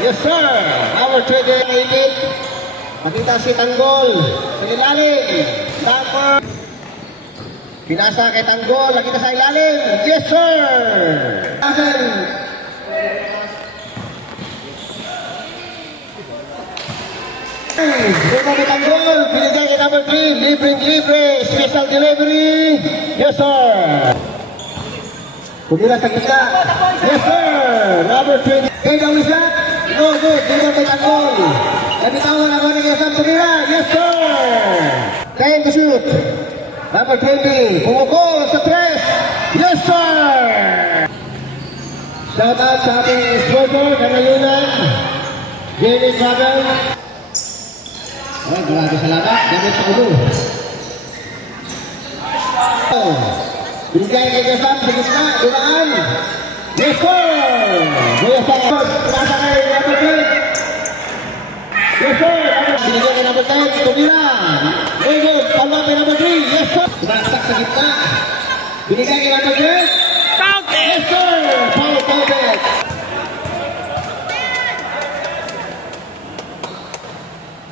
Yes sir, our 28 makita si Tanggol sa ilalim, tapos pinasa kay Tanggol, nakita sa ilalim, yes sir. Rebound kay Tanggol, binigay kay number 3, libre, special delivery, yes sir. Kumila sa kita, yes sir, number 20, kay Dawis shot. No good, hindi kay Tanggol. Nabitawan ako ng isang tumira. Yes, sir! 10 to shoot. Number 20, pumukol sa 3. Yes, sir! Shout out sa ating sponsor, Kanayunan, Jamie Travel. Oh, grabe salamat. Gamit sa ulo. Binigay kay Gasam sa gitna. Dumaan. Yes, sir! Yes, sir! Pinasa kay number 12. Yes, sir! Binigyan kay number 10, tumira. Very good. Palma kay number 3. Yes, sir! Tumasak sa gitna. Binigyan kay number 10. Count it! Yes, sir! Foul, count it!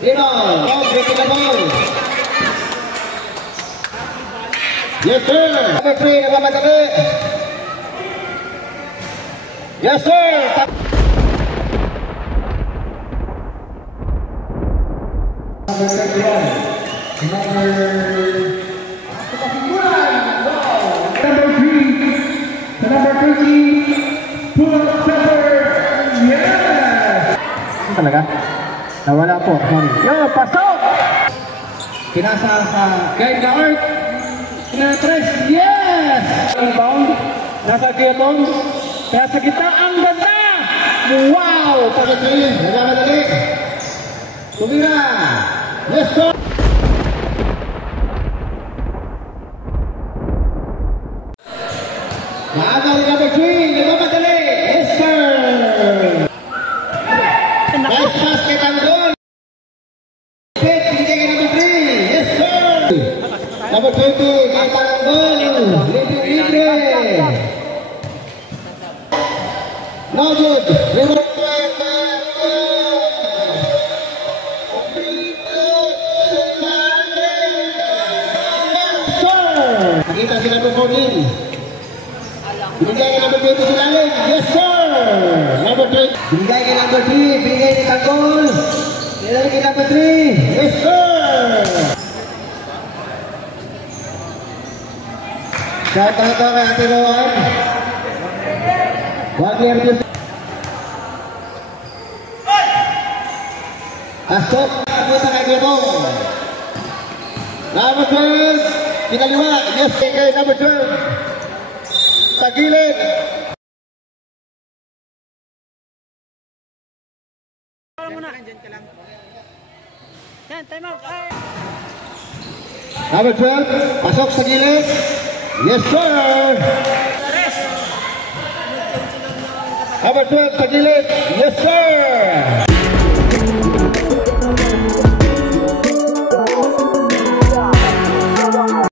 Rebound. Foul, breaking the ball. Yes, sir! Number 3, nagmamadali. Yes, sir! Number 31. Number 3. Number 30. Pull up center. Yes! Ano talaga? Nawala po. Sorry. Yo, pasok! Pinasa sa guide the earth. Pinatres. Yes! Inbound. Nasa Kyoton. Kaya sa kita, ang ganda! Wow! Pagkakilin. Nagmamadali. Tumira. Yes, sir! Maaga ni number 3. Nagmamadali. Yes, sir! Nice pass kay Tanggol. Pinigay kay number 3. Yes, sir! Number 20 kay Tanggol. Libre. No good. Nakita si number 14. Binigay kay number 20 si Lalim. Yes, sir! Number 3. Binigay kay number 3. Binigay kay Tanggol. Binigay kay number 3. Yes, sir! Shout out kay Ate Rowan. Wagner Diyos. Asok. Puta kay Gretong. Number 12. Pinaliwa. Yes, kay number 12. Sa gilid. Number 12. Pasok sa gilid. Yes, sir. Number 12 sa gilid. Yes, sir.